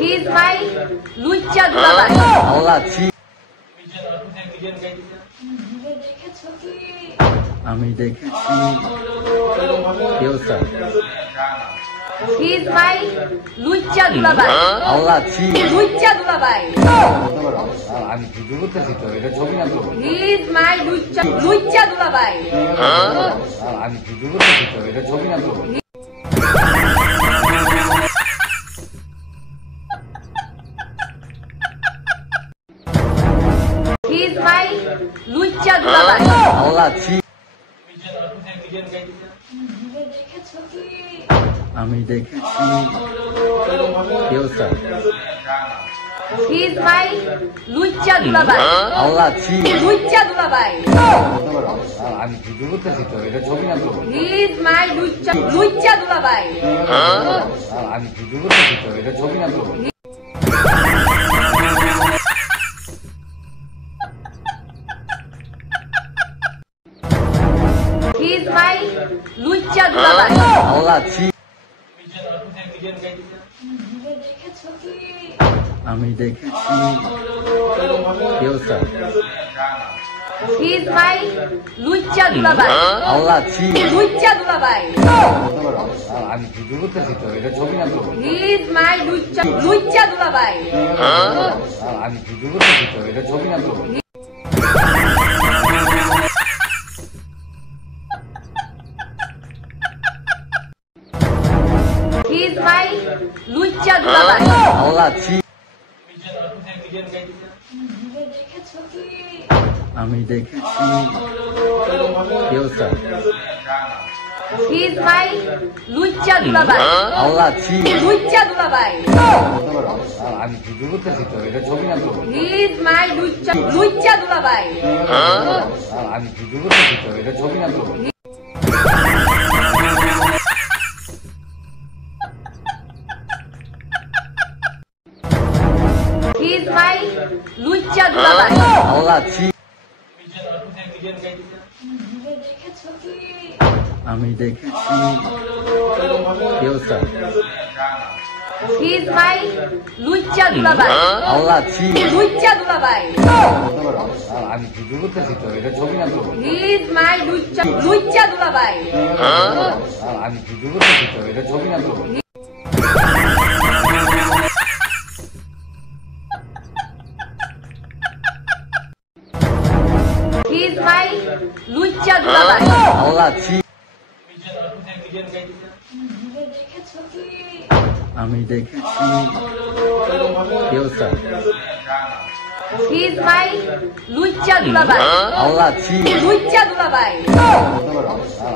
He's my লুচ্চা দুলাভাই। আল্লাহ ছি। আমি দেখেছি কেউ স্যার। He's my লুচ্চা দুলাভাই। আল্লাহ ছি। লুচ্চা দুলাভাই। আমি ভিডিও করতেছি তো, এটা ছবি না তো। He's my লুচ্চা দুলাভাই। আমি ভিডিও করতেছি তো, এটা ছবি না তো। He's my লুচ্চা দুলাভাই। আল্লাহ ছি। আমি দেখেছি কেউ স্যার। He's my লুচ্চা দুলাভাই। আল্লাহ ছি। লুচ্চা দুলাভাই। আমি ভিডিও করতেছি তো, এটা ছবি না তো। He's my লুচ্চা দুলাভাই। আমি ভিডিও করতেছি তো, এটা ছবি না তো। He's my লুচ্চা দুলাভাই। আল্লাহ ছি। আমি দেখেছি কেউ স্যার। He's my লুচ্চা দুলাভাই। আল্লাহ ছি। লুচ্চা দুলাভাই। আমি ভিডিও করতেছি তো, এটা ছবি না তো। He's my লুচ্চা দুলাভাই। আমি ভিডিও করতেছি তো, এটা ছবি না তো। He's my লুচ্চা দুলাভাই। আল্লাহ ছি। আমি দেখেছি কেউ স্যার। He's my লুচ্চা দুলাভাই। আল্লাহ ছি। লুচ্চা দুলাভাই। আমি ভিডিও করতেছি তো, এটা ছবি না তো। He's my লুচ্চা দুলাভাই। আমি ভিডিও করতেছি তো, এটা ছবি না তো। He's my লুচ্চা দুলাভাই। আল্লাহ ছি। আমি দেখেছি কেউ স্যার। He's my লুচ্চা দুলাভাই। আল্লাহ ছি। লুচ্চা দুলাভাই। আমি ভিডিও করতেছি তো, এটা ছবি না তো। He's my লুচ্চা দুলাভাই। আমি ভিডিও করতেছি তো, এটা ছবি না তো। He's my লুচ্চা দুলাভাই। আল্লাহ ছি। আমি দেখেছি কেউ স্যার। He's my লুচ্চা দুলাভাই। আল্লাহ ছি। লুচ্চা দুলাভাই।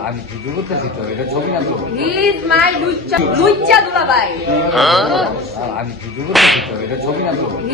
আমি ভিডিও করতেছি তো, এটা ছবি না তো। He's my লুচ্চা দুলাভাই। আমি ভিডিও করতেছি তো, এটা ছবি না তো।